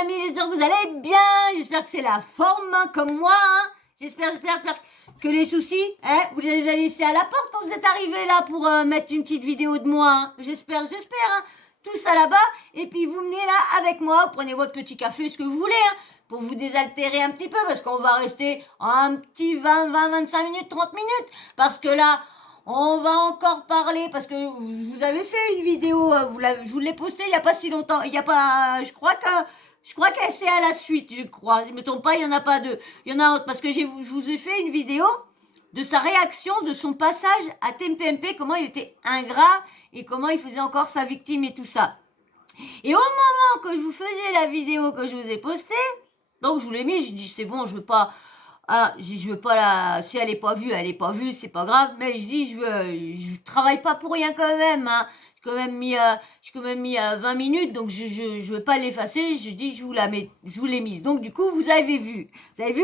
amis, j'espère que vous allez bien. J'espère que c'est la forme comme moi. Hein. J'espère que les soucis, vous les avez laissés à la porte quand vous êtes arrivés là pour mettre une petite vidéo de moi. Hein. J'espère. Hein. Tout ça là-bas. Et puis vous venez là avec moi, vous prenez votre petit café, ce que vous voulez, hein, pour vous désaltérer un petit peu, parce qu'on va rester un petit 25 minutes, 30 minutes. Parce que là, on va encore parler, parce que vous avez fait une vidéo, je vous l'ai postée il n'y a pas si longtemps. Il n'y a pas, je crois que c'est à la suite, je crois. Je ne me trompe pas, il n'y en a pas deux. Il y en a autre, parce que je vous ai fait une vidéo de sa réaction, de son passage à TMPMP, comment il était ingrat et comment il faisait encore sa victime et tout ça. Et au moment que je vous faisais la vidéo que je vous ai postée, donc je vous l'ai mis, je dis c'est bon, je veux pas la, si elle est pas vue, c'est pas grave, mais je dis je travaille pas pour rien quand même, hein. J'ai quand même mis 20 minutes, donc je vais pas l'effacer, je dis je vous l'ai mise. Donc du coup, vous avez vu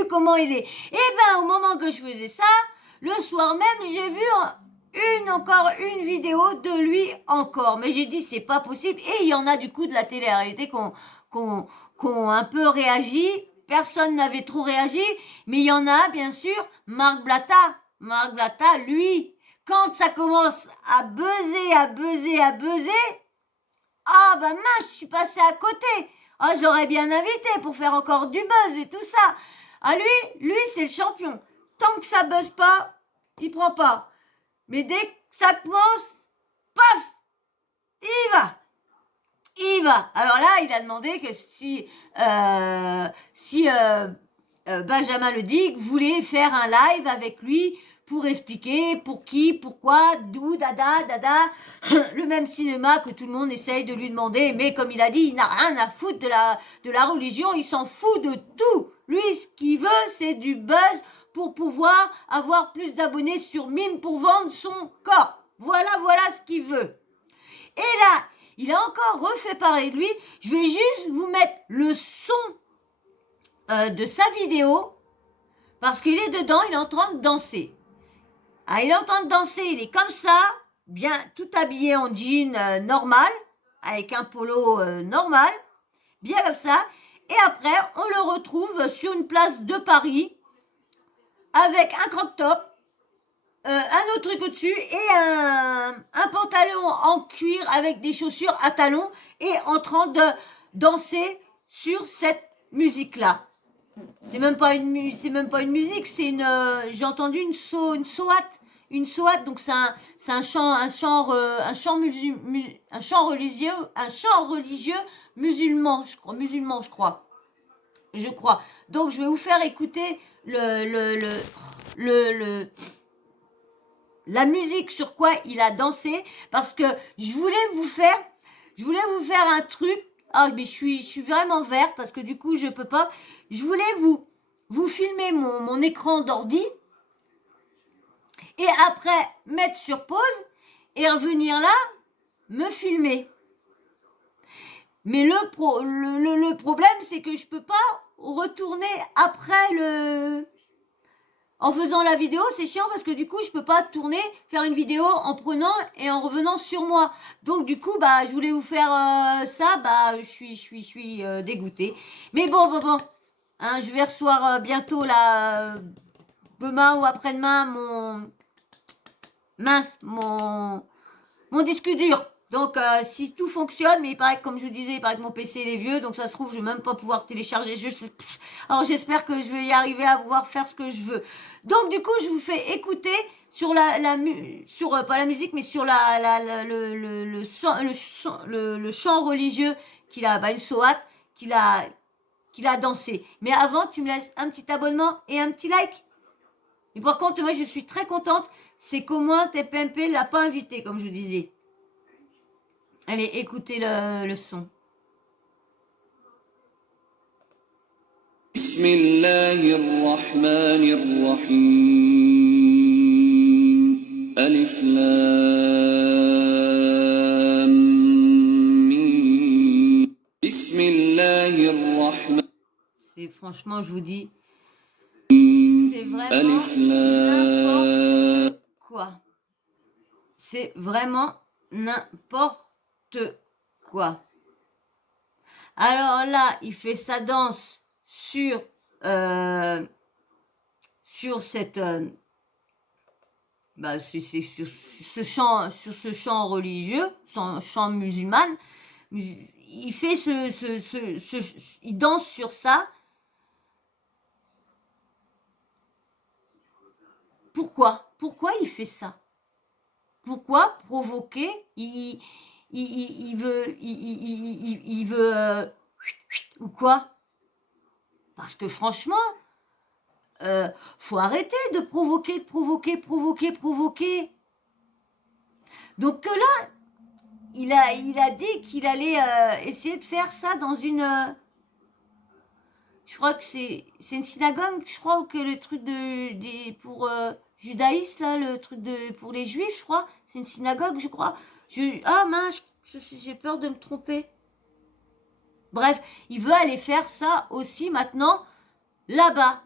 comment il est. Et ben, au moment que je faisais ça, le soir même, j'ai vu encore une vidéo de lui encore. Mais j'ai dit, c'est pas possible. Et il y en a du coup de la télé-réalité qu'on un peu réagi. Personne n'avait trop réagi. Mais il y en a, bien sûr, Marc Blatta. Marc Blatta, lui, quand ça commence à buzzer, ah bah mince, je suis passée à côté. Ah, je l'aurais bien invité pour faire encore du buzz et tout ça. Ah, lui, c'est le champion. Tant que ça buzz pas, il prend pas. Mais dès que ça commence, paf, il va. Alors là, il a demandé que si Benjamin Ledigue voulait faire un live avec lui pour expliquer pour qui, pourquoi, d'où, dada, le même cinéma que tout le monde essaye de lui demander. Mais comme il a dit, il n'a rien à foutre de la religion, il s'en fout de tout. Lui, ce qu'il veut, c'est du buzz pour pouvoir avoir plus d'abonnés sur Mime pour vendre son corps. Voilà ce qu'il veut. Et là, il a encore refait parler de lui. Je vais juste vous mettre le son de sa vidéo parce qu'il est dedans, il est en train de danser. Ah, il est en train de danser, il est comme ça, bien tout habillé en jean normal, avec un polo normal, bien comme ça. Et après, on le retrouve sur une place de Paris avec un crop-top, un autre truc au-dessus et un pantalon en cuir avec des chaussures à talons et en train de danser sur cette musique-là. C'est même pas une musique, c'est j'ai entendu une soate, donc c'est un chant religieux musulman, je crois. Donc je vais vous faire écouter la musique sur quoi il a dansé parce que je voulais vous faire un truc. Ah, mais je suis vraiment verte parce que du coup je peux pas. Je voulais vous filmer mon écran d'ordi et après mettre sur pause et revenir là me filmer. Mais le problème c'est que je peux pas retourner après en faisant la vidéo, c'est chiant parce que du coup, je peux pas faire une vidéo en prenant et en revenant sur moi. Donc du coup, je voulais vous faire ça, je suis dégoûtée. Mais bon. Hein, je vais recevoir bientôt là, demain ou après-demain mon disque dur. Donc si tout fonctionne, mais il paraît que comme je vous disais, il paraît que mon PC il est vieux, donc ça se trouve je vais même pas pouvoir télécharger. Alors j'espère que je vais y arriver à pouvoir faire ce que je veux. Donc du coup je vous fais écouter sur pas la musique, mais sur le chant religieux qu'il a, une soate qu'il a dansé. Mais avant tu me laisses un petit abonnement et un petit like. Et par contre moi je suis très contente, c'est qu'au moins TPMP l'a pas invité comme je vous disais. Allez, écoutez le son. Bismillahirrahmanirrahim. Alif Lam Mim. Bismillahirrahmanirrahim. C'est franchement, je vous dis, c'est vraiment n'importe quoi. C'est vraiment n'importe quoi. Alors là, il fait sa danse sur cette c'est sur ce chant religieux, son chant musulman. Il fait il danse sur ça. Pourquoi il fait ça? Pourquoi provoquer? Il veut ou quoi? Parce que franchement, faut arrêter de provoquer. Donc là, il a dit qu'il allait essayer de faire ça dans une... je crois que c'est une synagogue, je crois, ou que le truc pour judaïsme, là, le truc pour les juifs, je crois. C'est une synagogue, je crois. Ah mince, j'ai peur de me tromper. Bref, il veut aller faire ça aussi maintenant, là-bas.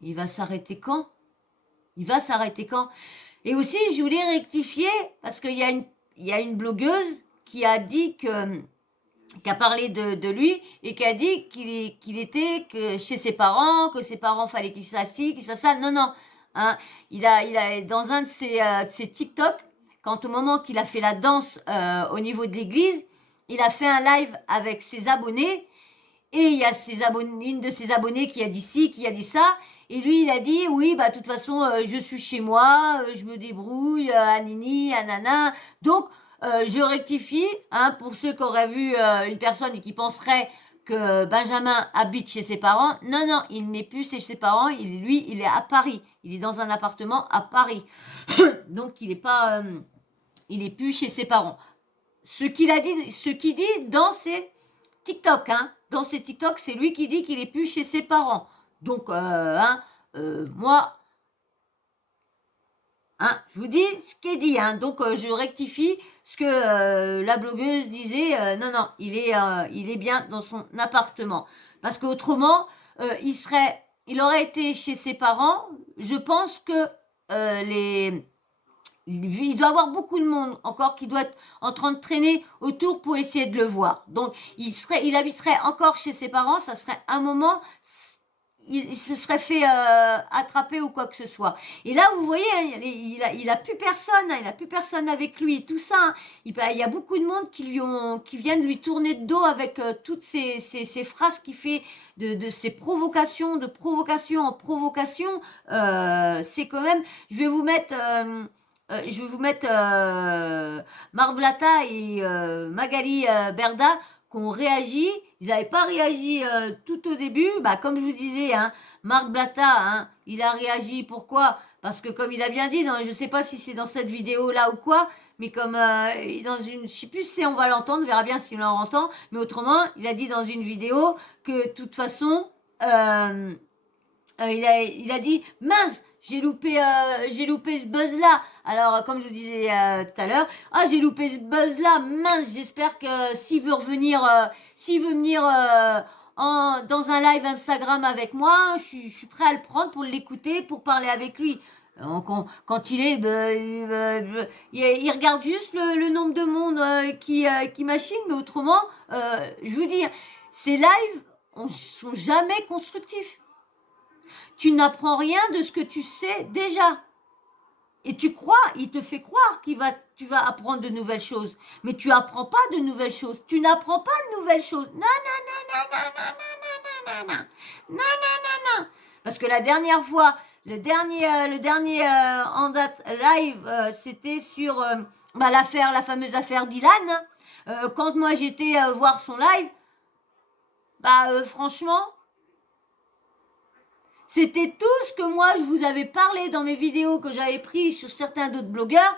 Il va s'arrêter quand? Et aussi, je voulais rectifier, parce qu'il y a une blogueuse qui a dit qui a parlé de lui, et qui a dit qu'il était chez ses parents, que ses parents fallait qu'il fasse ci, qu'il fasse ça. Non. Hein. Il a, dans un de ses TikTok, quand au moment qu'il a fait la danse au niveau de l'église, il a fait un live avec ses abonnés, et il y a une de ses abonnés qui a dit ci, qui a dit ça, et lui il a dit oui, de toute façon je suis chez moi, je me débrouille, anini, anana. Donc je rectifie, hein, pour ceux qui auraient vu une personne et qui penseraient que Benjamin habite chez ses parents. Non, il n'est plus chez ses parents, il est à Paris. Il est dans un appartement à Paris. Donc il est plus chez ses parents. Ce qu'il dit dans ses TikTok, hein. Dans ses TikTok, c'est lui qui dit qu'il est plus chez ses parents. Donc, moi, hein, je vous dis ce qui est dit, hein. Donc, je rectifie ce que la blogueuse disait. Non, il est bien dans son appartement. Parce qu'autrement, il aurait été chez ses parents. Je pense que il doit y avoir beaucoup de monde encore qui doit être en train de traîner autour pour essayer de le voir. Donc, il habiterait encore chez ses parents. Ça serait un moment, il se serait fait attraper ou quoi que ce soit. Et là, vous voyez, il a plus personne. Hein, il a plus personne avec lui. Tout ça, hein, il y a beaucoup de monde qui viennent lui tourner de dos avec toutes ces phrases qu'il fait de ces provocations, de provocation en provocation. C'est quand même. Je vais vous mettre Marc Blatta et Magali Berda qui ont réagi. Ils n'avaient pas réagi tout au début. Comme je vous disais, hein, Marc Blatta, hein, il a réagi. Pourquoi? Parce que comme il a bien dit, je ne sais pas si c'est dans cette vidéo-là ou quoi, mais comme dans une... Je ne sais plus si on va l'entendre, on verra bien si on l'entend. Mais autrement, il a dit dans une vidéo que de toute façon... il a dit mince, j'ai loupé ce buzz là. Alors comme je vous disais tout à l'heure, j'ai loupé ce buzz là, mince, j'espère que s'il veut venir dans un live Instagram avec moi, je suis prêt à le prendre pour l'écouter, pour parler avec lui. Donc quand il est il regarde juste le nombre de monde qui machine, mais autrement je vous dis, ces lives sont jamais constructifs. Tu n'apprends rien de ce que tu sais déjà. Et il te fait croire tu vas apprendre de nouvelles choses. Mais tu apprends pas de nouvelles choses. Tu n'apprends pas de nouvelles choses. Non. Parce que la dernière fois, le dernier en date live, c'était sur la fameuse affaire Dylan. Quand moi j'étais voir son live, franchement, c'était tout ce que moi je vous avais parlé dans mes vidéos que j'avais prises sur certains d'autres blogueurs.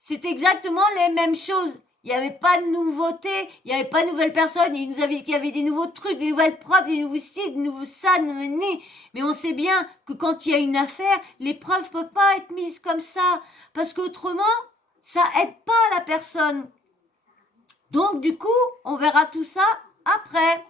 C'est exactement les mêmes choses. Il n'y avait pas de nouveautés, il n'y avait pas de nouvelles personnes. Ils nous avaient dit qu'il y avait des nouveaux trucs, des nouvelles preuves, des nouveaux styles, des nouveaux ça, ni. Mais on sait bien que quand il y a une affaire, les preuves ne peuvent pas être mises comme ça. Parce qu'autrement, ça aide pas la personne. Donc du coup, on verra tout ça après.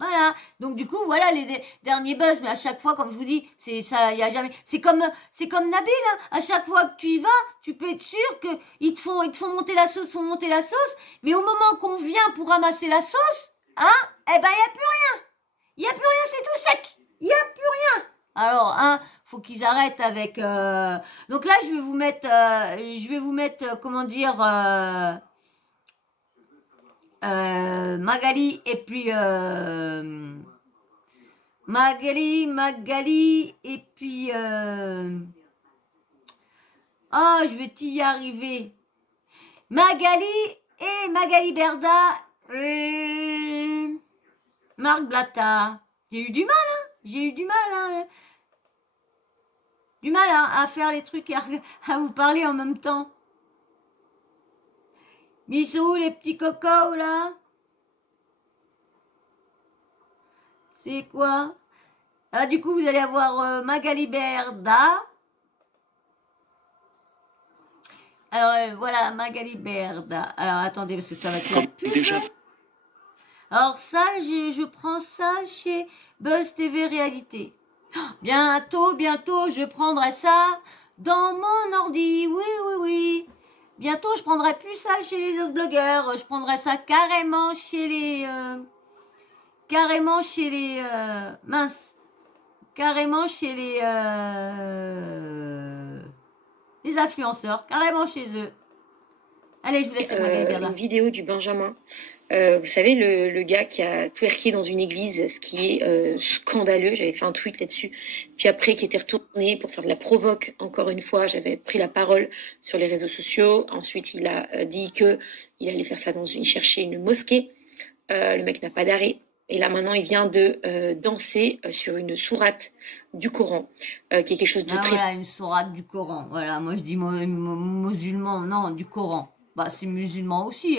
Voilà. Donc du coup, voilà les derniers buzz. Mais à chaque fois, comme je vous dis, c'est ça, il y a jamais. C'est comme Nabil. Hein. À chaque fois que tu y vas, tu peux être sûr que ils te font monter la sauce, font monter la sauce. Mais au moment qu'on vient pour ramasser la sauce, hein, eh ben il y a plus rien. Il y a plus rien, c'est tout sec. Il y a plus rien. Alors, hein, faut qu'ils arrêtent avec. Donc là, comment dire. Magali et puis Magali et puis je vais y arriver. Magali et Magali Berda, Marc Blatta. J'ai eu du mal, hein. Du mal à faire les trucs et à vous parler en même temps. Bisous les petits cocos là. C'est quoi? Ah, du coup, vous allez avoir Magali Berda. Alors, voilà, Magali Berda. Alors, attendez, parce que ça va être déjà. Alors, ça, je prends ça chez Buzz TV Réalité. Bientôt, je prendrai ça dans mon ordi. Oui. Bientôt, je prendrai plus ça chez les autres blogueurs. Je prendrai ça carrément chez les... mince. Carrément chez les influenceurs. Carrément chez eux. Allez, je vous laisse une vidéo du Benjamin. Vous savez, le gars qui a twerké dans une église, ce qui est scandaleux. J'avais fait un tweet là-dessus. Puis après, qui était retourné pour faire de la provoque. Encore une fois, j'avais pris la parole sur les réseaux sociaux. Ensuite, il a dit que il allait faire ça il cherchait une mosquée. Le mec n'a pas d'arrêt. Et là, maintenant, il vient de danser sur une sourate du Coran, qui est quelque chose de très... Voilà, une sourate du Coran. Voilà, moi je dis musulman, non, du Coran. Bah, c'est musulman aussi.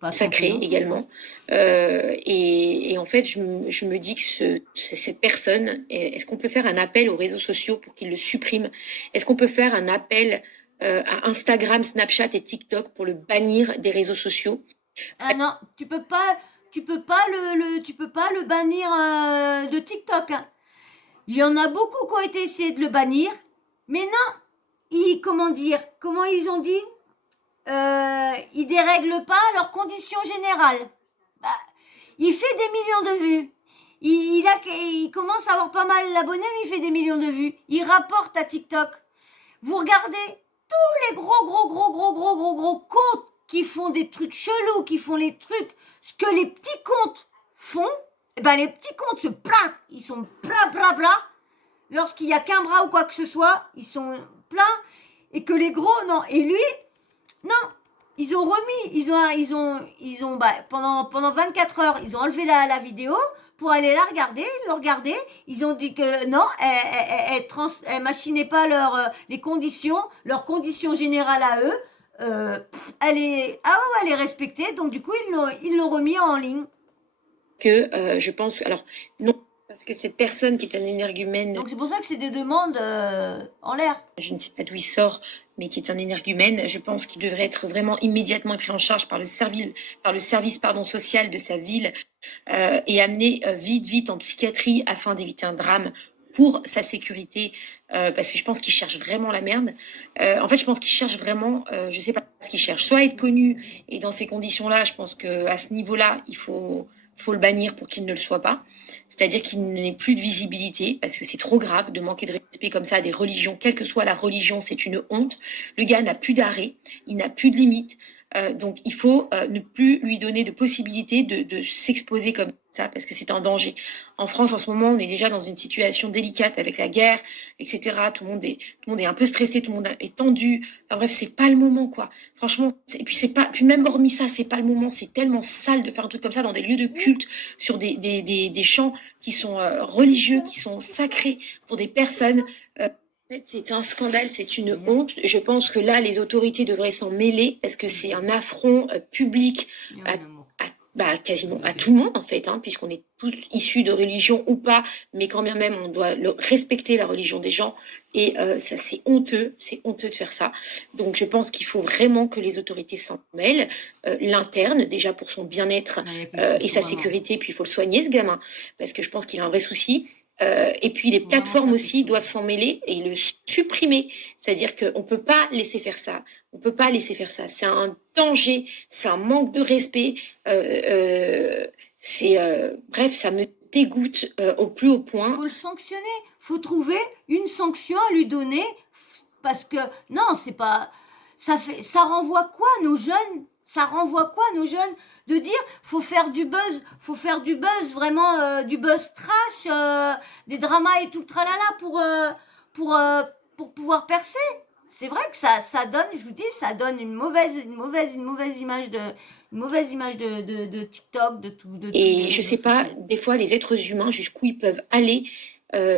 Pas sacré également. Et en fait, je me dis que cette personne, est-ce qu'on peut faire un appel aux réseaux sociaux pour qu'ils le suppriment? Est-ce qu'on peut faire un appel à Instagram, Snapchat et TikTok pour le bannir des réseaux sociaux? Ah non, tu peux pas le bannir de TikTok. Hein. Il y en a beaucoup qui ont essayé de le bannir, mais non, comment ils ont dit? Ils dérèglent pas leurs conditions générales. Bah, il fait des millions de vues. Il commence à avoir pas mal d'abonnés, mais il fait des millions de vues. Il rapporte à TikTok. Vous regardez tous les gros comptes qui font des trucs chelous, qui font les trucs, ce que les petits comptes font, eh ben les petits comptes se plaquent, ils sont bla. Lorsqu'il y a qu'un bras ou quoi que ce soit, ils sont pleins, et que les gros, non. Et lui, non, ils ont remis, ils ont pendant 24 heures, ils ont enlevé la vidéo pour aller la regarder, ils l'ont regardé, ils ont dit que non, elle machinait pas leurs conditions générales à eux. Elle est respectée, donc du coup ils l'ont remis en ligne. Que je pense, alors non, parce que cette personne qui est un énergumène. Donc c'est pour ça que c'est des demandes en l'air. Je ne sais pas d'où il sort, mais qui est un énergumène. Je pense qu'il devrait être vraiment immédiatement pris en charge par le service social de sa ville et amené vite en psychiatrie afin d'éviter un drame pour sa sécurité, parce que je pense qu'il cherche vraiment la merde. En fait, je pense qu'il cherche vraiment, je sais pas ce qu'il cherche, soit être connu, et dans ces conditions-là, je pense qu'à ce niveau-là, il faut le bannir pour qu'il ne le soit pas. C'est-à-dire qu'il n'ait plus de visibilité, parce que c'est trop grave de manquer de respect comme ça à des religions. Quelle que soit la religion, c'est une honte. Le gars n'a plus d'arrêt, il n'a plus de limite. Donc il faut ne plus lui donner de possibilité de s'exposer comme ça, parce que c'est un danger. En France, en ce moment, on est déjà dans une situation délicate avec la guerre, etc. Tout le monde est un peu stressé, tout le monde est tendu. Enfin bref, c'est pas le moment, quoi. Franchement, et puis puis même hormis ça, c'est pas le moment. C'est tellement sale de faire un truc comme ça dans des lieux de culte, sur des chants qui sont religieux, qui sont sacrés pour des personnes. En fait, c'est un scandale, c'est une honte. Je pense que là, les autorités devraient s'en mêler parce que c'est un affront public à quasiment à tout le monde en fait, hein, puisqu'on est tous issus de religion ou pas, mais quand bien même on doit respecter la religion des gens et ça c'est honteux de faire ça. Donc je pense qu'il faut vraiment que les autorités s'en mêlent, l'interne déjà pour son bien-être et sa sécurité, puis il faut le soigner ce gamin parce que je pense qu'il a un vrai souci. Et puis les plateformes aussi doivent s'en mêler et le supprimer. C'est-à-dire qu'on ne peut pas laisser faire ça. On peut pas laisser faire ça. C'est un danger, c'est un manque de respect. Bref, ça me dégoûte au plus haut point. Il faut le sanctionner. Il faut trouver une sanction à lui donner. Parce que, non, c'est pas... Ça renvoie quoi nos jeunes? Ça renvoie quoi nos jeunes? De dire, faut faire du buzz, vraiment du buzz trash, des dramas et tout le tralala pour pouvoir percer. C'est vrai que ça donne, je vous dis, ça donne une mauvaise image de TikTok, de tout. Et je sais pas, des fois, les êtres humains, jusqu'où ils peuvent aller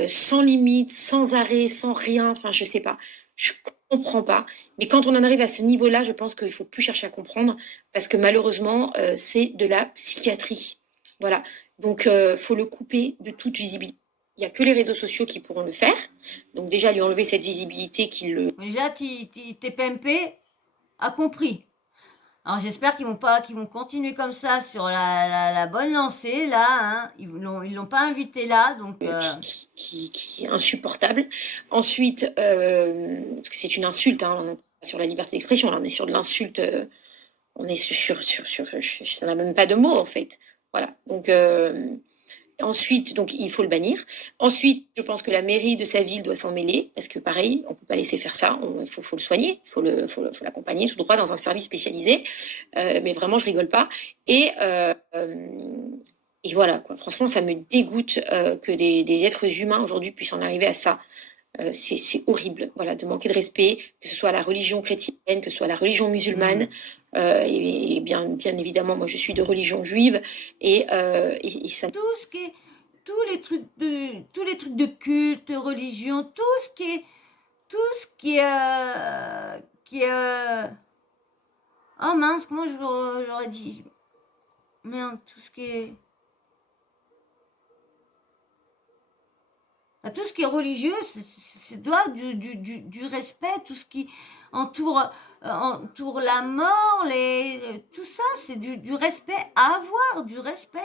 sans limite, sans arrêt, sans rien. Enfin, je sais pas. Je comprends pas. Mais quand on en arrive à ce niveau-là, je pense qu'il faut plus chercher à comprendre parce que malheureusement, c'est de la psychiatrie. Voilà. Donc, faut le couper de toute visibilité. Il n'y a que les réseaux sociaux qui pourront le faire. Donc déjà, lui enlever cette visibilité qu'il le... Déjà, TPMP a compris. Alors j'espère qu'ils vont continuer comme ça sur la bonne lancée, là. Hein. Ils l'ont pas invité là, donc... Qui est insupportable. Ensuite, parce que c'est une insulte, hein, sur la liberté d'expression, là, on est sur de l'insulte, on est sur ça n'a même pas de mots, en fait. Voilà, donc... Ensuite, donc, il faut le bannir. Ensuite, je pense que la mairie de sa ville doit s'en mêler, parce que pareil, on peut pas laisser faire ça. Il faut le soigner, faut l'accompagner tout droit dans un service spécialisé. Mais vraiment, je rigole pas. Et voilà, quoi. Franchement, ça me dégoûte que des êtres humains aujourd'hui puissent en arriver à ça. C'est horrible, voilà, de manquer de respect, que ce soit la religion chrétienne, que ce soit la religion musulmane, et bien évidemment, moi je suis de religion juive, et ça... tous les trucs de culte, de religion, tout ce qui est oh mince, comment j'aurais dit, merde, tout ce qui est religieux, c'est doit du respect, tout ce qui entoure la mort, tout ça, c'est du respect à avoir, du respect,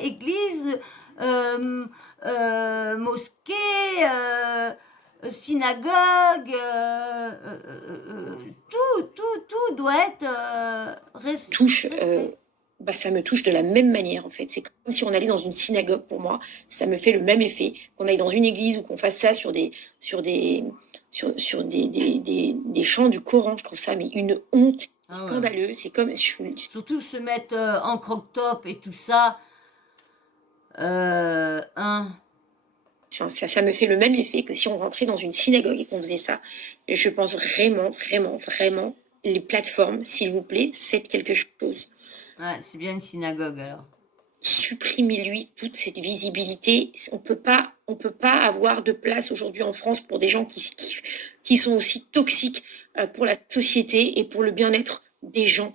église, mosquée, synagogue, tout doit être respect. Ça me touche de la même manière en fait. C'est comme si on allait dans une synagogue pour moi. Ça me fait le même effet qu'on aille dans une église ou qu'on fasse ça sur des chants du Coran. Je trouve ça mais une honte scandaleuse. Ouais. C'est comme surtout se mettre en croque-top et tout ça. Ça me fait le même effet que si on rentrait dans une synagogue et qu'on faisait ça. Et je pense vraiment les plateformes, s'il vous plaît, faites quelque chose. Ouais, c'est bien une synagogue alors. Supprimez-lui toute cette visibilité. On peut pas avoir de place aujourd'hui en France pour des gens qui sont aussi toxiques pour la société et pour le bien-être des gens.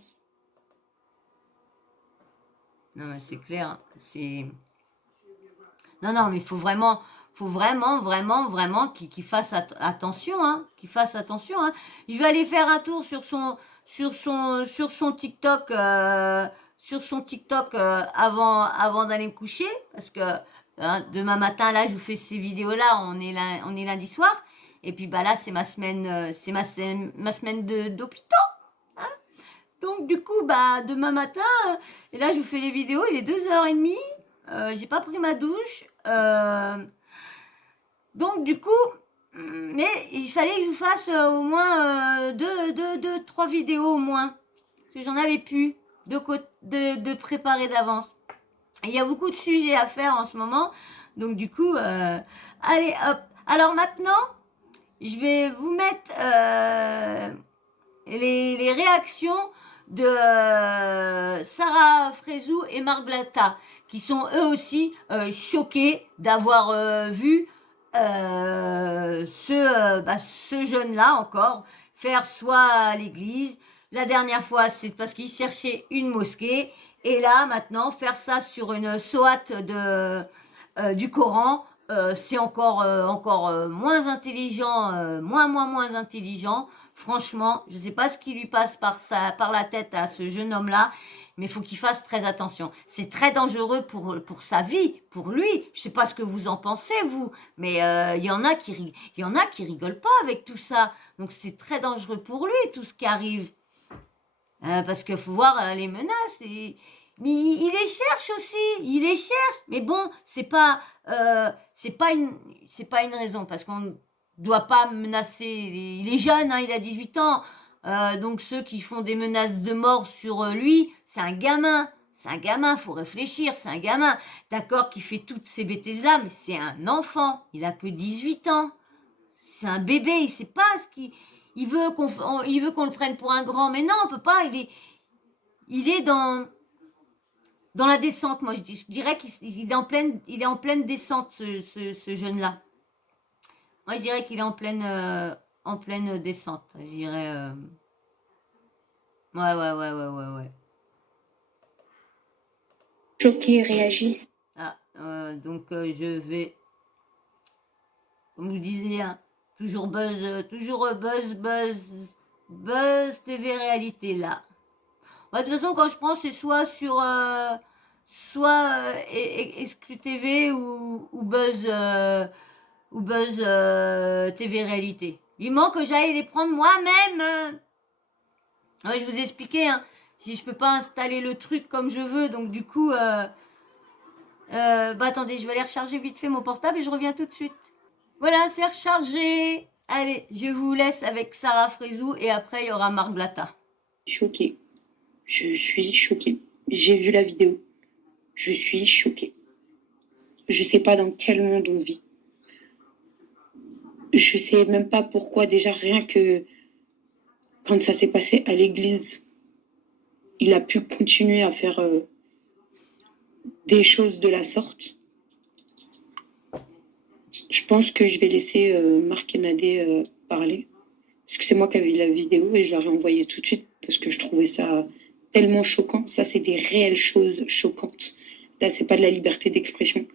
Non, mais c'est clair. Non, mais il faut vraiment qu'il fasse attention, hein. Qu'il fasse attention, hein. Je vais aller faire un tour sur son TikTok, avant d'aller me coucher, parce que demain matin là, je vous fais ces vidéos là, on est lundi soir, et puis là c'est ma semaine, d'hôpital, hein. Donc du coup demain matin, et là je vous fais les vidéos, il est 2h30, j'ai pas pris ma douche, donc du coup. Mais il fallait que je fasse au moins 3 vidéos au moins. Parce que j'en avais plus de préparer d'avance. Il y a beaucoup de sujets à faire en ce moment. Donc du coup, allez hop. Alors maintenant, je vais vous mettre les réactions de Sarah Frézou et Marc Blatta, qui sont eux aussi choqués d'avoir vu ce jeune-là encore faire soit à l'église. La dernière fois, c'est parce qu'il cherchait une mosquée. Et là, maintenant, faire ça sur une soate du Coran, c'est encore moins intelligent, moins intelligent. Franchement, je ne sais pas ce qui lui passe par la tête à ce jeune homme-là, mais il faut qu'il fasse très attention. C'est très dangereux pour sa vie, pour lui. Je ne sais pas ce que vous en pensez, vous, mais il y en a qui rigolent pas avec tout ça. Donc c'est très dangereux pour lui, tout ce qui arrive. Parce qu'il faut voir les menaces. Mais il les cherche aussi, il les cherche. Mais bon, c'est pas une raison parce qu'on ne doit pas menacer. Il est jeune, hein, il a 18 ans. Donc ceux qui font des menaces de mort sur lui, c'est un gamin. C'est un gamin, faut réfléchir, c'est un gamin. D'accord, qui fait toutes ces bêtises-là, mais c'est un enfant. Il a que 18 ans. C'est un bébé, il sait pas ce qu'il... Il veut qu'on le prenne pour un grand, mais non, on peut pas. Il est dans la descente. Moi, je dirais qu'il est en pleine descente, ce jeune-là. Moi, je dirais qu'il est en pleine descente. Je dirais, ouais. Choqués réagissent. Ah, donc je vais, comme je disais, hein, toujours buzz TV réalité là. Ouais, de toute façon, quand je prends, c'est soit sur Exclu TV ou Buzz TV réalité. Il manque que j'aille les prendre moi-même. Ouais, je vous ai expliqué, hein. Je peux pas installer le truc comme je veux, donc du coup, attendez, je vais aller recharger vite fait mon portable et je reviens tout de suite. Voilà, c'est rechargé. Allez, je vous laisse avec Sarah Frézou et après il y aura Marc Blatta. Choquée. Je suis choquée. J'ai vu la vidéo. Je suis choquée. Je sais pas dans quel monde on vit. Je sais même pas pourquoi, déjà rien que quand ça s'est passé à l'église, il a pu continuer à faire des choses de la sorte. Je pense que je vais laisser Marc et Nadé parler. Parce que c'est moi qui avais vu la vidéo et je leur ai envoyé tout de suite parce que je trouvais ça tellement choquant. Ça, c'est des réelles choses choquantes. Là, c'est pas de la liberté d'expression.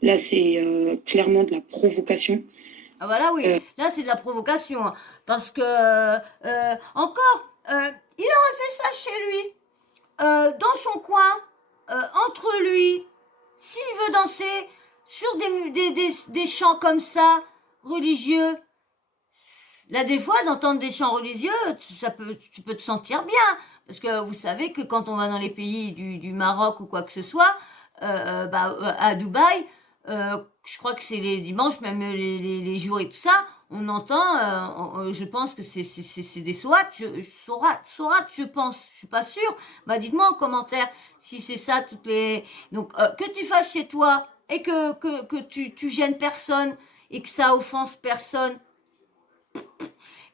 Là, c'est clairement de la provocation. Ah voilà, oui. Là, c'est de la provocation. Hein, parce que, encore, il aurait fait ça chez lui, dans son coin, entre lui. S'il veut danser sur des chants comme ça, religieux, là, des fois, d'entendre des chants religieux, tu peux te sentir bien. Parce que vous savez que quand on va dans les pays du Maroc ou quoi que ce soit, à Dubaï, je crois que c'est les dimanches, même les jours et tout ça, on entend, je pense que c'est des sourates, je pense, je suis pas sûre. Bah, dites-moi en commentaire si c'est ça toutes les... Donc, que tu fasses chez toi et que tu gênes personne et que ça offense personne.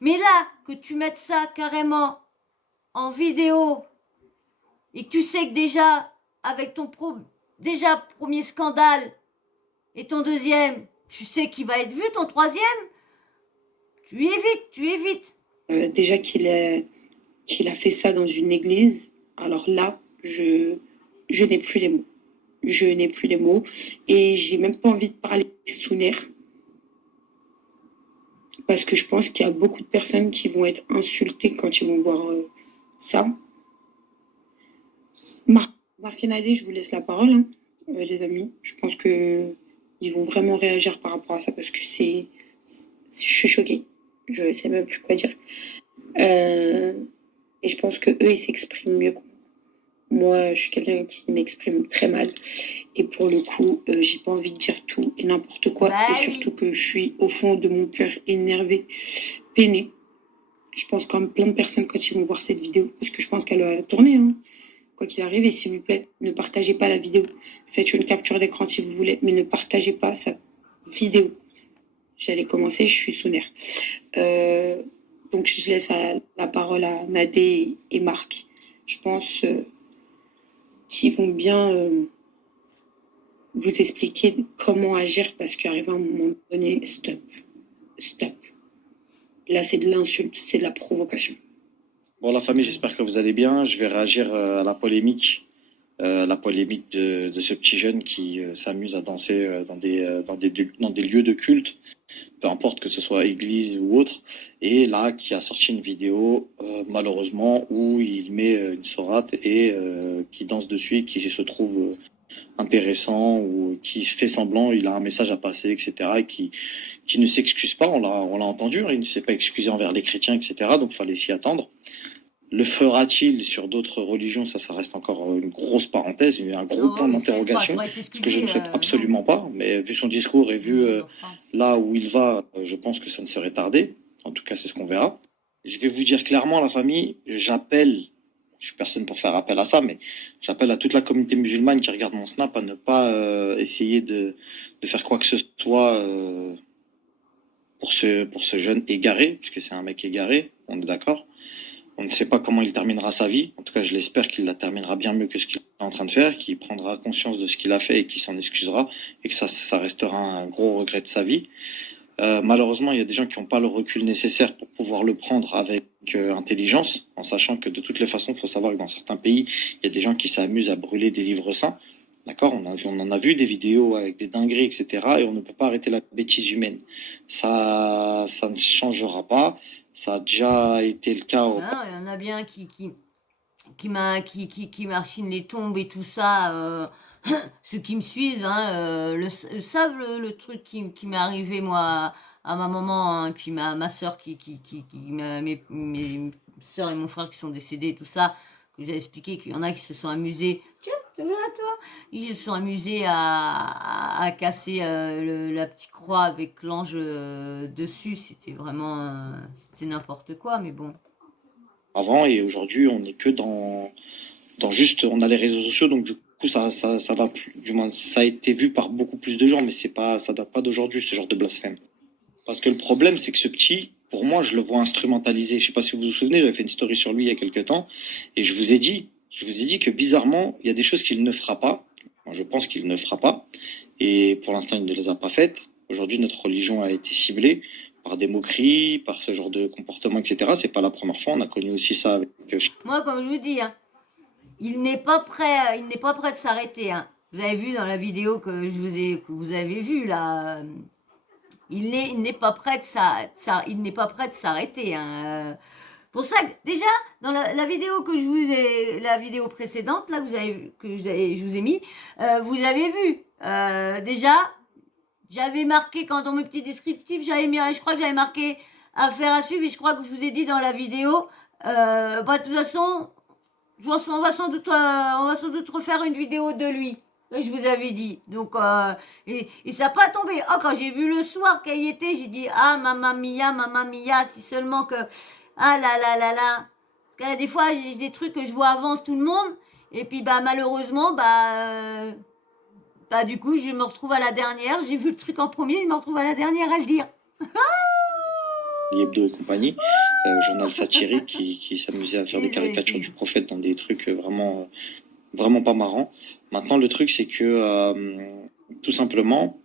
Mais là, que tu mettes ça carrément en vidéo et que tu sais que déjà, avec ton premier scandale et ton deuxième, tu sais qu'il va être vu, ton troisième, tu évites. Déjà qu'il a fait ça dans une église, alors là, je n'ai plus les mots. Je n'ai plus les mots et j'ai même pas envie de parler sous nerf. Parce que je pense qu'il y a beaucoup de personnes qui vont être insultées quand ils vont voir ça. Marc et Nadé, je vous laisse la parole, hein, les amis. Je pense qu'ils vont vraiment réagir par rapport à ça parce que je suis choquée. Je ne sais même plus quoi dire. Et je pense qu'eux, ils s'expriment mieux que moi. Moi, je suis quelqu'un qui m'exprime très mal. Et pour le coup, j'ai pas envie de dire tout et n'importe quoi. Bah et surtout que je suis au fond de mon cœur énervée, peinée. Je pense comme plein de personnes quand ils vont voir cette vidéo, parce que je pense qu'elle va tourner, hein, quoi qu'il arrive. Et s'il vous plaît, ne partagez pas la vidéo. Faites une capture d'écran si vous voulez, mais ne partagez pas sa vidéo. J'allais commencer, je suis sous nerf. Donc je laisse la parole à Nadé et Marc. Je pense... qui vont bien vous expliquer comment agir parce qu'arrivé à un moment donné, stop. Là, c'est de l'insulte, c'est de la provocation. Bon, la famille, j'espère que vous allez bien. Je vais réagir à la polémique la polémique de ce petit jeune qui s'amuse à danser dans des lieux de culte, peu importe que ce soit église ou autre, et là qui a sorti une vidéo malheureusement où il met une sourate et qui danse dessus et qui se trouve intéressant ou qui fait semblant, il a un message à passer, etc. et qui ne s'excuse pas, on l'a entendu, hein, il ne s'est pas excusé envers les chrétiens, etc. Donc il fallait s'y attendre. Le fera-t-il sur d'autres religions? Ça reste encore une grosse parenthèse, un gros point d'interrogation, ce que je ne souhaite absolument pas. Mais vu son discours et vu là où il va, je pense que ça ne serait tardé. En tout cas, c'est ce qu'on verra. Je vais vous dire clairement, la famille, j'appelle, je suis personne pour faire appel à ça, mais j'appelle à toute la communauté musulmane qui regarde mon snap à ne pas essayer de faire quoi que ce soit pour ce jeune égaré, puisque c'est un mec égaré, on est d'accord. On ne sait pas comment il terminera sa vie. En tout cas, je l'espère qu'il la terminera bien mieux que ce qu'il est en train de faire, qu'il prendra conscience de ce qu'il a fait et qu'il s'en excusera et que ça restera un gros regret de sa vie. Malheureusement, il y a des gens qui n'ont pas le recul nécessaire pour pouvoir le prendre avec intelligence, en sachant que de toutes les façons, il faut savoir que dans certains pays, il y a des gens qui s'amusent à brûler des livres saints. D'accord, on en a vu des vidéos avec des dingueries, etc. Et on ne peut pas arrêter la bêtise humaine. Ça ne changera pas. Ça a déjà été le cas. Il y en a bien qui machinent les tombes et tout ça. Ceux qui me suivent savent le truc qui m'est arrivé moi à ma maman, hein, et puis ma soeur mes soeurs et mon frère qui sont décédés et tout ça, que j'ai expliqué qu'il y en a qui se sont amusés. Tiens, t'es là toi. Ils se sont amusés à casser la petite croix avec l'ange dessus. C'était vraiment c'est n'importe quoi, mais bon. Avant et aujourd'hui, on n'est que dans juste, on a les réseaux sociaux, donc du coup ça va plus, du moins ça a été vu par beaucoup plus de gens, mais ça date pas d'aujourd'hui ce genre de blasphème. Parce que le problème, c'est que ce petit, pour moi, je le vois instrumentalisé. Je sais pas si vous vous souvenez, j'avais fait une story sur lui il y a quelques temps, et je vous ai dit que bizarrement, il y a des choses qu'il ne fera pas. Moi, je pense qu'il ne fera pas, et pour l'instant, il ne les a pas faites. Aujourd'hui, notre religion a été ciblée par des moqueries, par ce genre de comportement, etc. C'est pas la première fois, on a connu aussi ça avec... Moi, comme je vous dis, hein, il n'est pas prêt de s'arrêter. Hein. Vous avez vu dans la vidéo que vous avez vue là, il n'est pas prêt de s'arrêter. Hein. Pour ça, déjà dans la vidéo la vidéo précédente là je vous ai mis, vous avez vu déjà. J'avais marqué quand dans mes petits descriptifs, je crois que j'avais marqué affaire à suivre et je crois que je vous ai dit dans la vidéo, de toute façon, on va sans doute refaire une vidéo de lui. Je vous avais dit. Donc, et ça n'a pas tombé. Oh, quand j'ai vu le soir qu'elle y était, j'ai dit, ah, mamma mia, si seulement que, ah là là là là. Parce que là, des fois, j'ai des trucs que je vois avant tout le monde. Et puis, malheureusement, du coup, je me retrouve à la dernière. J'ai vu le truc en premier, je me retrouve à la dernière à le dire. Hebdo et compagnie, journal satirique qui s'amusait à faire des caricatures du prophète dans des trucs vraiment pas marrants. Maintenant, le truc, c'est que tout simplement,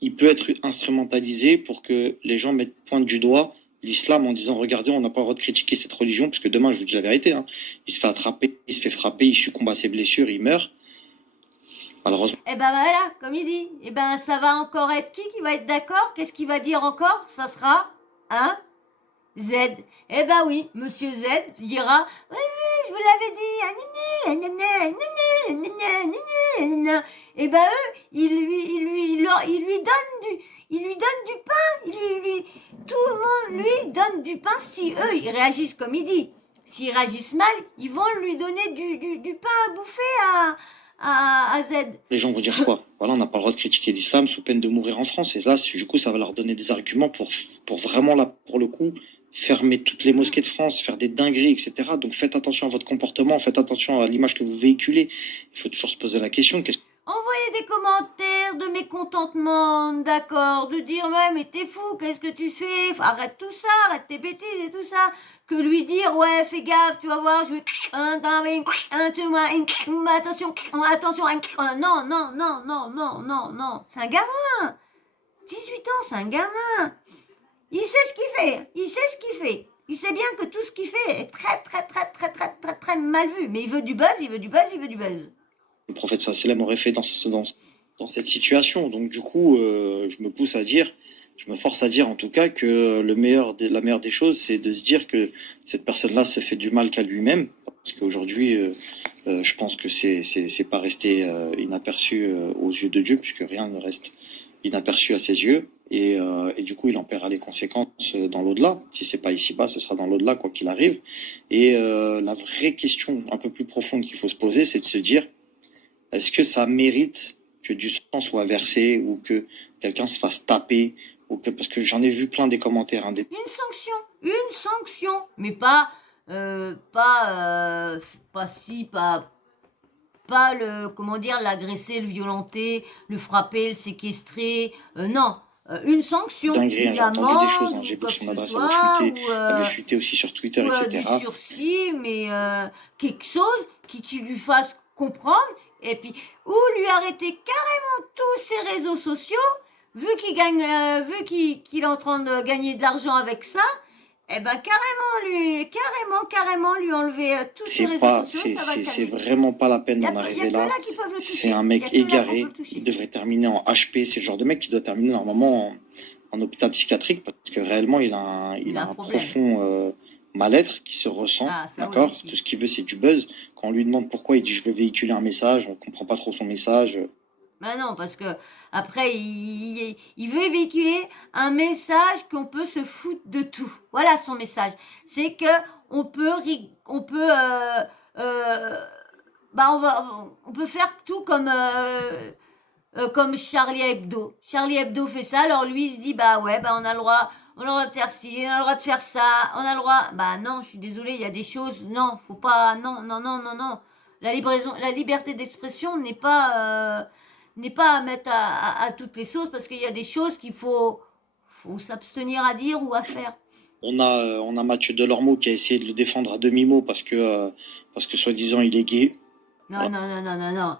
il peut être instrumentalisé pour que les gens pointent du doigt l'islam en disant regardez, on n'a pas le droit de critiquer cette religion, parce que demain, je vous dis la vérité, hein, il se fait attraper, il se fait frapper, il succombe à ses blessures, il meurt. Malheureusement. Et voilà, comme il dit. Et ça va encore être qui va être d'accord? Qu'est-ce qu'il va dire encore? Ça sera Z. Oui, monsieur Z dira oui, je vous l'avais dit. Et eux, il lui donne du pain. Tout le monde lui donne du pain. Si eux, ils réagissent comme il dit. S'ils réagissent mal, ils vont lui donner du pain à bouffer à Z. Les gens vont dire quoi? Voilà, on n'a pas le droit de critiquer l'islam sous peine de mourir en France. Et là, du coup, ça va leur donner des arguments pour vraiment, là, pour le coup, fermer toutes les mosquées de France, faire des dingueries, etc. Donc faites attention à votre comportement, faites attention à l'image que vous véhiculez. Il faut toujours se poser la question. Envoyez des commentaires de mécontentement, d'accord, de dire ouais mais t'es fou, qu'est-ce que tu fais, arrête tout ça, arrête tes bêtises et tout ça, que lui dire ouais fais gaffe, tu vas voir, je vais attention, non, c'est un gamin, 18 ans, c'est un gamin, il sait ce qu'il fait, il sait bien que tout ce qu'il fait est très mal vu, mais il veut du buzz. le prophète sallam aurait fait dans cette situation. Donc du coup, je me force à dire en tout cas que la meilleure des choses, c'est de se dire que cette personne-là se fait du mal qu'à lui-même, parce qu'aujourd'hui, je pense que c'est pas resté inaperçu aux yeux de Dieu, puisque rien ne reste inaperçu à ses yeux. Et du coup, il en paiera les conséquences dans l'au-delà. Si c'est pas ici-bas, ce sera dans l'au-delà, quoi qu'il arrive. Et la vraie question un peu plus profonde qu'il faut se poser, c'est de se dire, est-ce que ça mérite que du sang soit versé ou que quelqu'un se fasse taper parce que j'en ai vu plein des commentaires. Une sanction, mais pas comment dire, l'agresser, le violenter, le frapper, le séquestrer, non. Une sanction. Dinguerie, j'ai entendu des choses, j'ai vu son adresse avait fuité aussi sur Twitter, etc. Du sursis, mais quelque chose qui lui fasse comprendre, et puis, ou lui arrêter carrément tous ses réseaux sociaux, vu qu'il est en train de gagner de l'argent avec ça, eh ben carrément lui enlever tous ses réseaux sociaux, ça va le calmer. C'est vraiment pas la peine d'en arriver là. C'est un mec égaré, il devrait terminer en HP, c'est le genre de mec qui doit terminer normalement en hôpital psychiatrique, parce que réellement il a un profond mal-être qui se ressent, d'accord. Tout ce qu'il veut, c'est du buzz. Quand on lui demande pourquoi, il dit je veux véhiculer un message, on comprend pas trop son message. Ben non, parce que après il veut véhiculer un message qu'on peut se foutre de tout. Voilà son message. C'est que on peut faire tout comme Charlie Hebdo. Charlie Hebdo fait ça, alors lui il se dit on a le droit de faire ci, on a le droit de faire ça, on a le droit. Non, je suis désolée, il y a des choses, non, faut pas, non. La liberté d'expression n'est pas à mettre à toutes les sauces, parce qu'il y a des choses qu'il faut s'abstenir à dire ou à faire. On a Mathieu Delormeau qui a essayé de le défendre à demi-mot parce que soi-disant il est gay. Non. Ah non.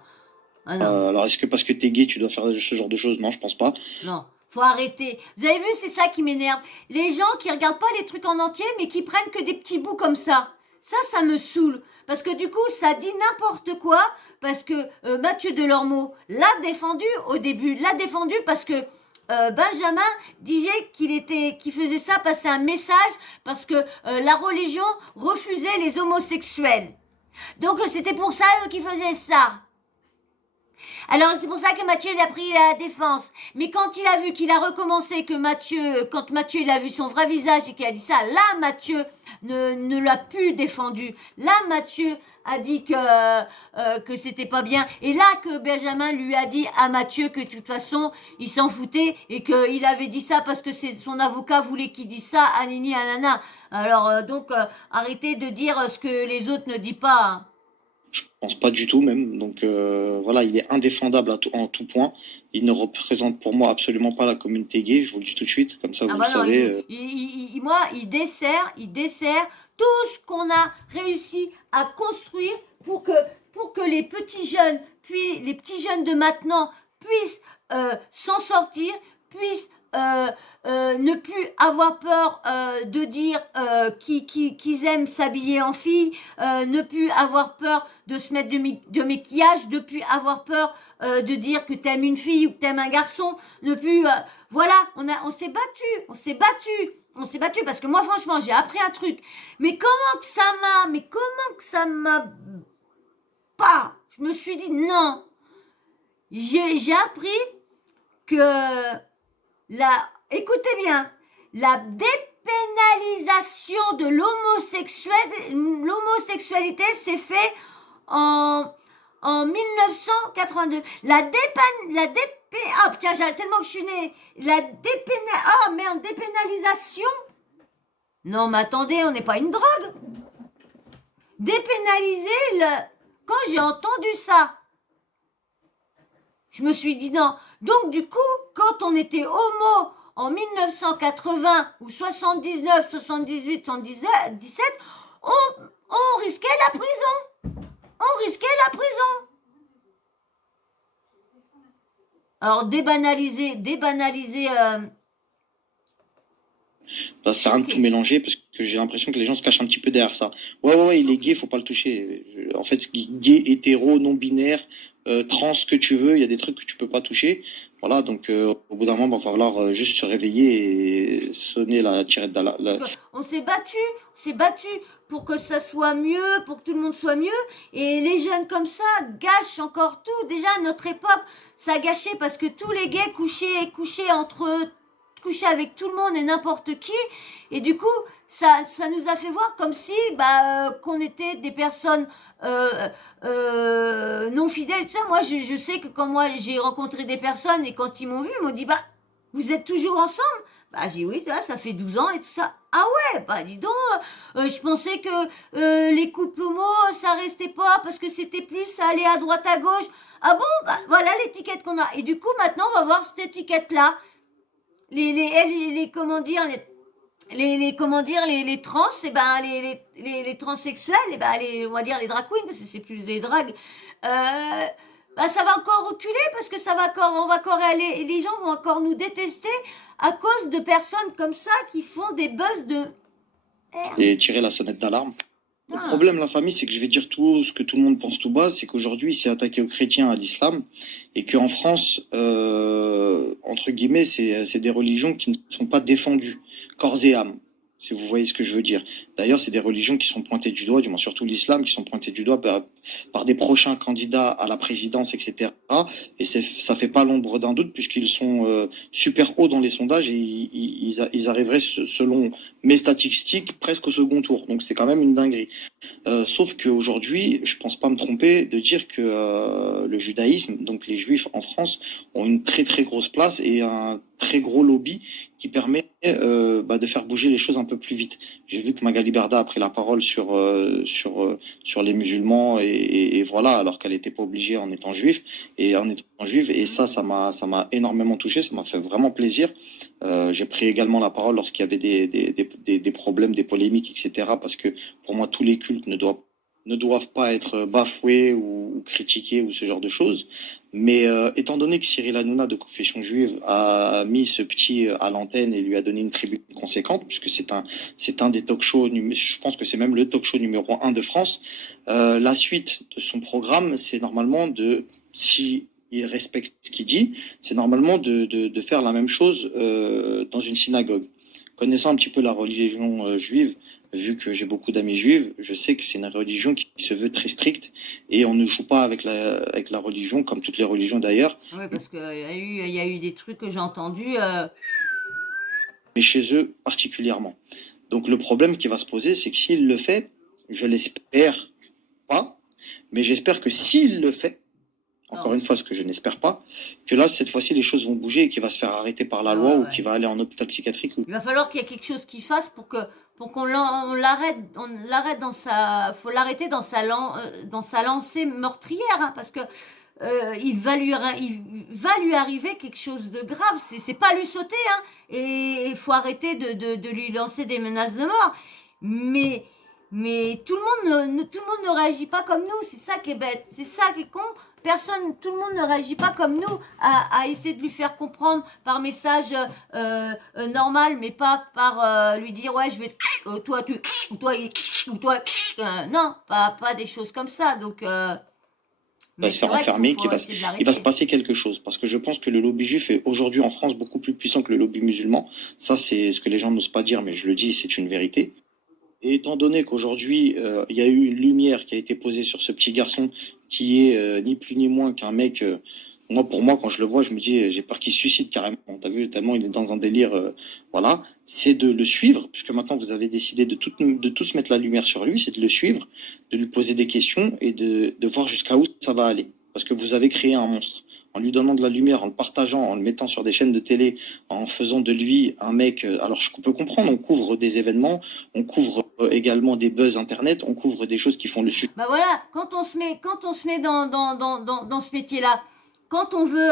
Alors est-ce que parce que t'es gay tu dois faire ce genre de choses? Non, je pense pas. Non, faut arrêter. Vous avez vu, c'est ça qui m'énerve. Les gens qui regardent pas les trucs en entier, mais qui prennent que des petits bouts comme ça. Ça me saoule. Parce que du coup, ça dit n'importe quoi. Parce que Mathieu Delormeau l'a défendu au début. L'a défendu parce que Benjamin disait qu'il faisait ça passer un message parce que la religion refusait les homosexuels. Donc c'était pour ça qu'il faisait ça. Alors c'est pour ça que Mathieu il a pris la défense. Mais quand il a vu qu'il a recommencé, quand Mathieu il a vu son vrai visage et qu'il a dit ça, là Mathieu ne l'a plus défendu. Là Mathieu a dit que c'était pas bien. Et là que Benjamin lui a dit à Mathieu que de toute façon il s'en foutait et qu'il avait dit ça parce que son avocat voulait qu'il dise ça à Nini à Nana. Alors donc arrêtez de dire ce que les autres ne disent pas. Hein. Je pense pas du tout même. Donc voilà, il est indéfendable en tout point. Il ne représente pour moi absolument pas la communauté gay. Je vous le dis tout de suite, comme ça vous le savez. Il dessert tout ce qu'on a réussi à construire pour que les petits jeunes, puis les petits jeunes de maintenant puissent s'en sortir, puissent ne plus avoir peur de dire qu'ils aiment s'habiller en fille, ne plus avoir peur de se mettre de maquillage, ne plus avoir peur de dire que t'aimes une fille ou que t'aimes un garçon, ne plus voilà, on s'est battu parce que moi franchement j'ai appris un truc, mais comment que ça m'a pas, je me suis dit non, j'ai appris que écoutez bien, la dépénalisation de l'homosexualité s'est fait en 1982. Tiens, tellement que je suis née. Dépénalisation? Non, mais attendez, on n'est pas une drogue. Quand j'ai entendu ça, je me suis dit non. Donc du coup, quand on était homo en 1980 ou 79, 78, 77, on risquait la prison. Alors débanaliser. Ça sert à rien de tout mélanger parce que j'ai l'impression que les gens se cachent un petit peu derrière ça. Ouais, il est gay, faut pas le toucher. En fait, gay, hétéro, non binaire, trans que tu veux, il y a des trucs que tu peux pas toucher. Voilà, donc au bout d'un moment, il va falloir juste se réveiller et sonner la tirette d'alarme. On s'est battu pour que ça soit mieux, pour que tout le monde soit mieux. Et les jeunes comme ça gâchent encore tout. Déjà, à notre époque, ça a gâché parce que tous les gays couchaient entre eux, couchaient avec tout le monde et n'importe qui. Et du coup, ça nous a fait voir comme si qu'on était des personnes non fidèles. Tout ça. Moi, je sais que quand moi j'ai rencontré des personnes et quand ils m'ont vu, ils m'ont dit vous êtes toujours ensemble? J'ai dit oui, ça fait 12 ans et tout ça. Ah ouais, dis donc, je pensais que les couples homo, ça restait pas parce que c'était plus aller à droite à gauche. Ah bon, voilà l'étiquette qu'on a. Et du coup, maintenant, on va voir cette étiquette-là. Les comment dire, les trans, les transsexuels, on va dire les drag queens, parce que c'est plus des drags. Ça va encore reculer parce que on va encore aller, les gens vont encore nous détester à cause de personnes comme ça qui font des buzz de et tirer la sonnette d'alarme. Le problème, la famille, c'est que je vais dire tout ce que tout le monde pense tout bas, c'est qu'aujourd'hui, il s'est attaqué aux chrétiens, à l'islam, et qu'en France, entre guillemets, c'est des religions qui ne sont pas défendues, corps et âme, si vous voyez ce que je veux dire. D'ailleurs, c'est des religions qui sont pointées du doigt, du moins surtout l'islam, qui sont pointées du doigt par des prochains candidats à la présidence, etc. Et ça fait pas l'ombre d'un doute, puisqu'ils sont super hauts dans les sondages, et ils arriveraient, selon mes statistiques, presque au second tour. Donc c'est quand même une dinguerie. Sauf qu'aujourd'hui, je pense pas me tromper de dire que le judaïsme, donc les juifs en France, ont une très très grosse place et un très gros lobby qui permet de faire bouger les choses un peu plus vite. J'ai vu que Magali Berda a pris la parole sur les musulmans et voilà, alors qu'elle n'était pas obligée en étant juive et ça m'a énormément touché, ça m'a fait vraiment plaisir. J'ai pris également la parole lorsqu'il y avait des problèmes, des polémiques, etc. Parce que pour moi, tous les cultes ne doivent pas être bafoués ou critiqués ou ce genre de choses. Mais étant donné que Cyril Hanouna, de confession juive, a mis ce petit à l'antenne et lui a donné une tribune conséquente, puisque c'est un des talk-shows, je pense que c'est même le talk-show numéro 1 de France, la suite de son programme, c'est normalement si il respecte ce qu'il dit, c'est normalement de faire la même chose dans une synagogue. Connaissant un petit peu la religion juive, vu que j'ai beaucoup d'amis juifs, je sais que c'est une religion qui se veut très stricte et on ne joue pas avec la religion, comme toutes les religions d'ailleurs. Oui, parce qu'il y a eu des trucs que j'ai entendus. Mais chez eux particulièrement. Donc le problème qui va se poser, c'est que s'il le fait, je l'espère pas, mais j'espère que s'il le fait, encore une fois, ce que je n'espère pas, que là, cette fois-ci, les choses vont bouger et qu'il va se faire arrêter par la loi ou qu'il va aller en hôpital psychiatrique. Il va falloir qu'il y ait quelque chose qui fasse pour qu'on l'arrête faut l'arrêter dans sa lancée meurtrière, hein, parce que il va lui arriver quelque chose de grave. C'est pas lui sauter, hein, et il faut arrêter de lui lancer des menaces de mort. Mais tout le monde ne réagit pas comme nous. C'est ça qui est bête. C'est ça qui est con. Tout le monde ne réagit pas comme nous à essayer de lui faire comprendre par message normal, mais pas par lui dire ouais je vais toi non, pas des choses comme ça. Donc il va se faire enfermer, il va se passer quelque chose. Parce que je pense que le lobby juif est aujourd'hui en France beaucoup plus puissant que le lobby musulman. Ça, c'est ce que les gens n'osent pas dire, mais je le dis, c'est une vérité. Et étant donné qu'aujourd'hui, il y a eu une lumière qui a été posée sur ce petit garçon qui est ni plus ni moins qu'un mec... pour moi, quand je le vois, je me dis, j'ai peur qu'il se suicide carrément. T'as vu, tellement il est dans un délire... voilà, c'est de le suivre, puisque maintenant vous avez décidé de tous mettre la lumière sur lui, c'est de le suivre, de lui poser des questions et de voir jusqu'à où ça va aller. Parce que vous avez créé un monstre. En lui donnant de la lumière, en le partageant, en le mettant sur des chaînes de télé, en faisant de lui un mec... alors je peux comprendre, on couvre des événements, on couvre également des buzz internet, on couvre des choses qui font le sujet. Voilà, quand on se met dans ce métier-là, quand on veut,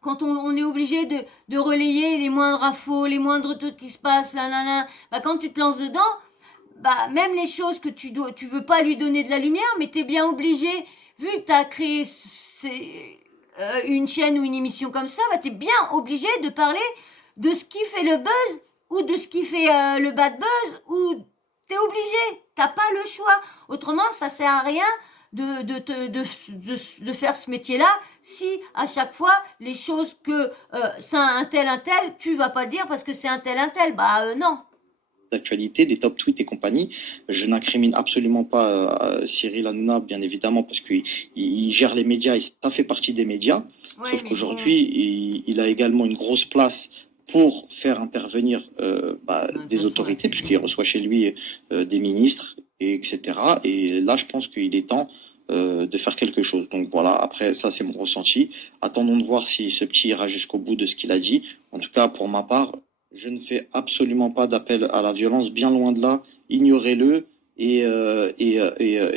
quand on est obligé de relayer les moindres infos, les moindres trucs qui se passent, quand tu te lances dedans, même les choses que tu veux pas lui donner de la lumière, mais t'es bien obligé, vu que t'as créé une chaîne ou une émission comme ça, t'es bien obligé de parler de ce qui fait le buzz ou de ce qui fait le bad buzz, ou t'es obligé, t'as pas le choix. Autrement, ça sert à rien de faire ce métier-là si à chaque fois les choses que c'est un tel, tu vas pas le dire parce que c'est un tel, non. D'actualité, des top tweets et compagnie. Je n'incrimine absolument pas Cyril Hanouna, bien évidemment, parce qu'il gère les médias et ça fait partie des médias. Ouais, Sauf mais qu'aujourd'hui, il a également une grosse place pour faire intervenir de toute des façon, là, autorités, c'est puisqu'il reçoit chez lui des ministres, et etc. Et là, je pense qu'il est temps de faire quelque chose. Donc voilà, après, ça c'est mon ressenti. Attendons de voir si ce petit ira jusqu'au bout de ce qu'il a dit. En tout cas, pour ma part, je ne fais absolument pas d'appel à la violence, bien loin de là. Ignorez-le. Et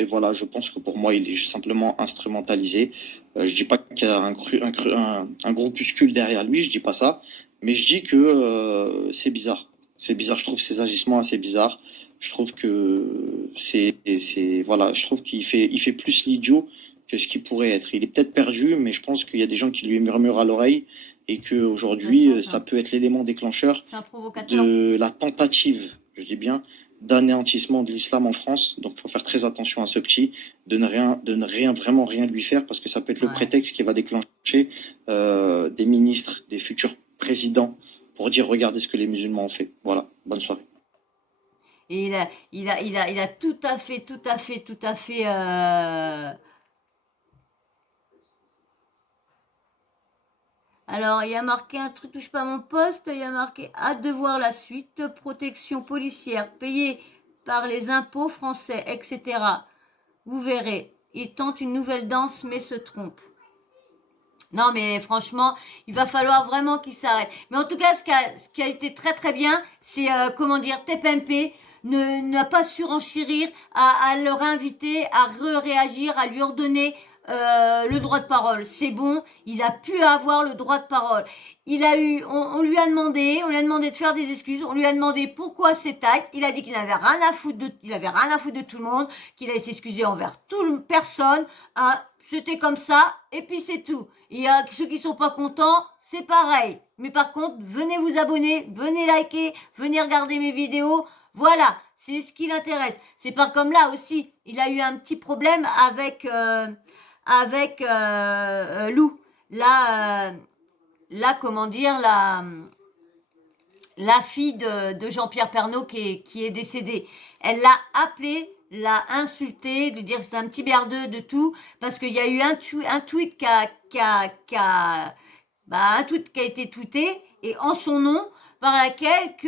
voilà, je pense que pour moi, il est simplement instrumentalisé. Je dis pas qu'il y a un groupuscule derrière lui, je dis pas ça, mais je dis que c'est bizarre. C'est bizarre, je trouve ses agissements assez bizarres. Je trouve que voilà, je trouve il fait plus l'idiot que ce qu'il pourrait être. Il est peut-être perdu, mais je pense qu'il y a des gens qui lui murmurent à l'oreille et que aujourd'hui, De toute façon, ça peut être l'élément déclencheur c'est un provocateur. de la tentative, je dis bien, d'anéantissement de l'islam en France. Donc, il faut faire très attention à ce petit, de ne rien, vraiment rien lui faire, parce que ça peut être le Ouais. prétexte qui va déclencher des ministres, des futurs présidents, pour dire regardez ce que les musulmans ont fait. Voilà, bonne soirée. Et il a tout à fait. Alors, il y a marqué un truc, touche pas à mon poste, il y a marqué hâte de voir la suite, protection policière payée par les impôts français, etc. Vous verrez, il tente une nouvelle danse mais se trompe. Non, mais franchement, il va falloir vraiment qu'il s'arrête. Mais en tout cas, ce qui a été très très bien, c'est, TPMP n'a pas surenchérir à le réinviter, à réagir, à lui ordonner le droit de parole. C'est bon, il a pu avoir le droit de parole. On lui a demandé de faire des excuses, on lui a demandé pourquoi cet acte. Il a dit qu'il n'avait rien à foutre de tout le monde, qu'il allait s'excuser envers personne. C'était comme ça, et puis c'est tout. Il y a ceux qui sont pas contents, c'est pareil. Mais par contre, venez vous abonner, venez liker, venez regarder mes vidéos. Voilà, c'est ce qui l'intéresse. C'est pas comme là aussi, il a eu un petit problème avec Lou. Là, comment dire, la fille de Jean-Pierre Pernaut qui est décédée. Elle l'a appelé, l'a insulté, lui dire que c'est un petit berdeux de tout, parce qu'il y a eu un tweet un tweet qui a été tweeté, et en son nom, par laquelle que,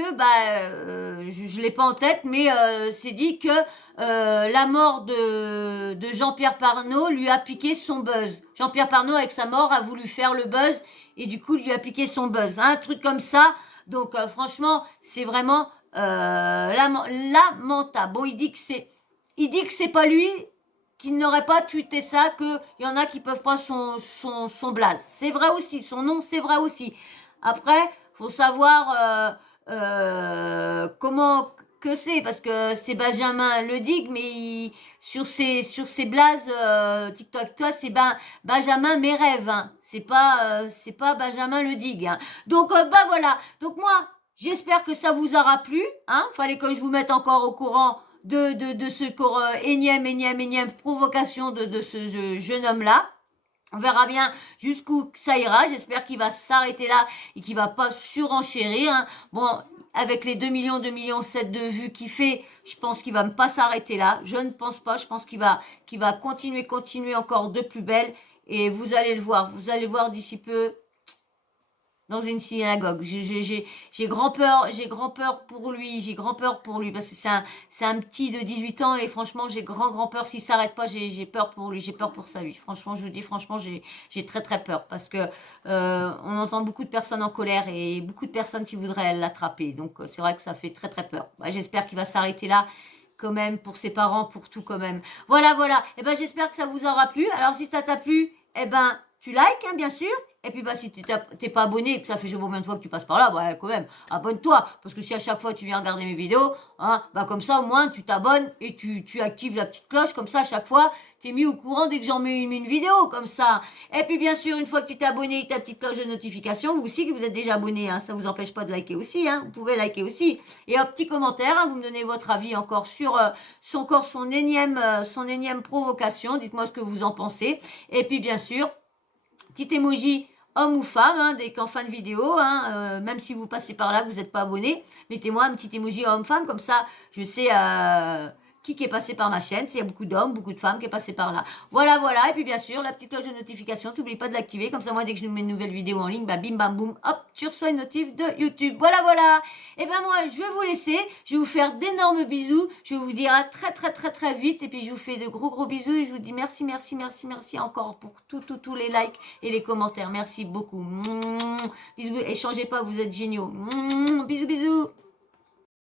je l'ai pas en tête, mais c'est dit que la mort de Jean-Pierre Pernaut lui a piqué son buzz. Jean-Pierre Pernaut, avec sa mort, a voulu faire le buzz, et du coup, lui a piqué son buzz. Un truc comme ça. Donc, franchement, c'est vraiment lamentable. Bon, il dit que c'est pas lui, qu'il n'aurait pas tweeté ça, qu'il y en a qui peuvent pas son blaze. C'est vrai aussi, son nom, c'est vrai aussi. Après, faut savoir comment que c'est, parce que c'est Benjamin Ledigue, mais sur ses blazes TikTok, toi, c'est Benjamin mes rêves, hein. C'est pas Benjamin Ledigue, hein. Donc voilà. Donc moi, j'espère que ça vous aura plu, hein. Fallait que je vous mette encore au courant de ce énième provocation de ce jeune homme-là. On verra bien jusqu'où ça ira. J'espère qu'il va s'arrêter là et qu'il va pas surenchérir, hein. Bon, avec les 2 millions, 7 de vues qu'il fait, je pense qu'il va pas s'arrêter là. Je ne pense pas. Je pense qu'il va continuer encore de plus belle. Et vous allez le voir. Vous allez voir d'ici peu dans une synagogue. J'ai grand peur pour lui. J'ai grand peur pour lui parce que c'est un petit de 18 ans et franchement, j'ai grand peur. S'il s'arrête pas, j'ai peur pour lui. J'ai peur pour sa vie. Franchement, je vous dis, franchement, j'ai très peur parce que on entend beaucoup de personnes en colère et beaucoup de personnes qui voudraient l'attraper. Donc, c'est vrai que ça fait très peur. J'espère qu'il va s'arrêter là. Quand même, pour ses parents, pour tout quand même. Voilà. Et j'espère que ça vous aura plu. Alors, si ça t'a plu, tu likes, hein, bien sûr. Et puis, bah, si tu t'es pas abonné, que ça fait je sais pas combien de fois que tu passes par là, bah, quand même, abonne-toi. Parce que si à chaque fois tu viens regarder mes vidéos, hein, bah, comme ça, au moins, tu t'abonnes et tu actives la petite cloche. Comme ça, à chaque fois, t'es mis au courant dès que j'en mets une vidéo, comme ça. Et puis, bien sûr, une fois que tu t'es abonné, ta petite cloche de notification, vous aussi, que vous êtes déjà abonné, hein, ça vous empêche pas de liker aussi, hein. Vous pouvez liker aussi. Et un petit commentaire, hein, vous me donnez votre avis encore sur son énième provocation. Dites-moi ce que vous en pensez. Et puis, bien sûr, petit emoji homme ou femme, hein, qu'en fin de vidéo, hein, même si vous passez par là, que vous n'êtes pas abonné, mettez-moi un petit emoji homme-femme, comme ça, je sais qui est passé par ma chaîne, s'il y a beaucoup d'hommes, beaucoup de femmes qui est passé par là. Voilà, voilà, et puis bien sûr, la petite cloche de notification, n'oubliez pas de l'activer, comme ça, moi, dès que je nous mets une nouvelle vidéo en ligne, bah, bim, bam, boum, hop, tu reçois une notif de YouTube. Voilà, voilà. Et ben moi, je vais vous laisser, je vais vous faire d'énormes bisous, je vais vous dire à très, très, très, très vite, et puis je vous fais de gros, gros bisous, et je vous dis merci, merci, merci, merci encore pour tous les likes et les commentaires. Merci beaucoup. Bisous, échangez pas, vous êtes géniaux.